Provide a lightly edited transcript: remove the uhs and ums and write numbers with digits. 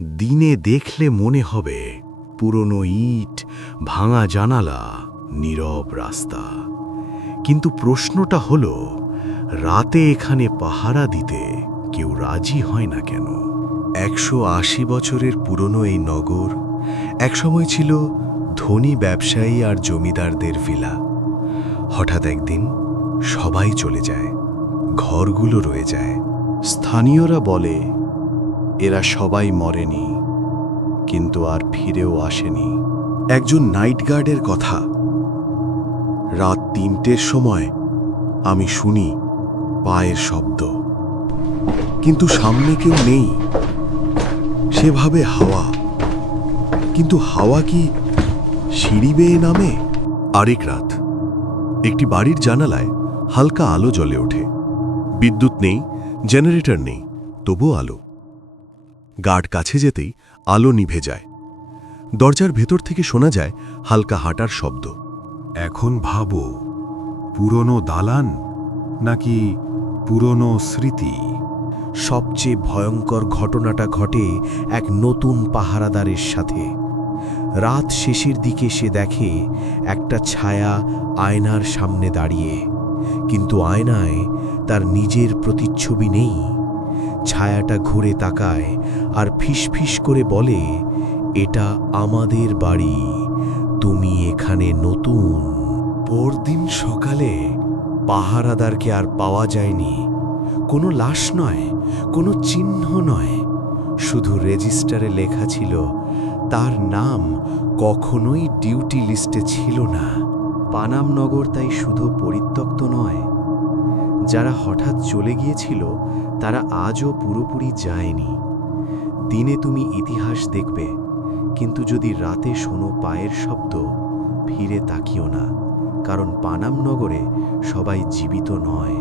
দিনে দেখলে মনে হবে পুরনো ইট, ভাঙা জানালা, নীরব রাস্তা। কিন্তু প্রশ্নটা হলো, রাতে এখানে পাহারা দিতে কেউ রাজি হয় না কেন? 180 বছরের পুরনো এই নগর একসময় ছিল ধনী ব্যবসায়ী আর জমিদারদের ভিলা। হঠাৎ একদিন সবাই চলে যায়, ঘরগুলো রয়ে যায়। স্থানীয়রা বলে এরা সবাই মরেনি, কিন্তু আর ফিরেও আসেনি। একজন নাইট গার্ডের কথা, রাত 3টের সময় আমি শুনি পায়ের শব্দ, কিন্তু সামনে কেউ নেই। সেভাবে হাওয়া, কিন্তু হাওয়া কি সিঁড়ি বেয়ে নামে? আরেক রাত একটি বাড়ির জানালায় হালকা আলো জ্বলে ওঠে। বিদ্যুৎ নেই, জেনারেটর নেই, তবু আলো। গার্ড কাছে যেতেই আলো নিভে যায়। দরজার ভেতর থেকে শোনা যায় হালকা হাঁটার শব্দ। এখন ভাবো, পুরনো দালান নাকি পুরনো স্মৃতি? সবচেয়ে ভয়ঙ্কর ঘটনাটা ঘটে এক নতুন পাহারাদারের সাথে। রাত শেষের দিকে সে দেখে একটা ছায়া আয়নার সামনে দাঁড়িয়ে, কিন্তু আয়নায় তার নিজের প্রতিচ্ছবি নেই। ছায়াটা ঘুরে তাকায় আর ফিসফিস করে বলে, এটা আমাদের বাড়ি, তুমি এখানে নতুন। পরদিন সকালে পাহারাদারকে আর পাওয়া যায়নি। কোনো লাশ নয়, কোনো চিহ্ন নয়, শুধু রেজিস্টারে লেখা ছিল তার নাম কখনোই ডিউটি লিস্টে ছিল না। পানাম নগর তাই শুধু পরিত্যক্ত নয়, যারা হঠাৎ চলে গিয়েছিল তারা আজও পুরোপুরি যায়নি। দিনে তুমি ইতিহাস দেখবে, কিন্তু যদি রাতে শোনো পায়ের শব্দ, ফিরে তাকিও না, কারণ পানাম নগরে সবাই জীবিত নয়।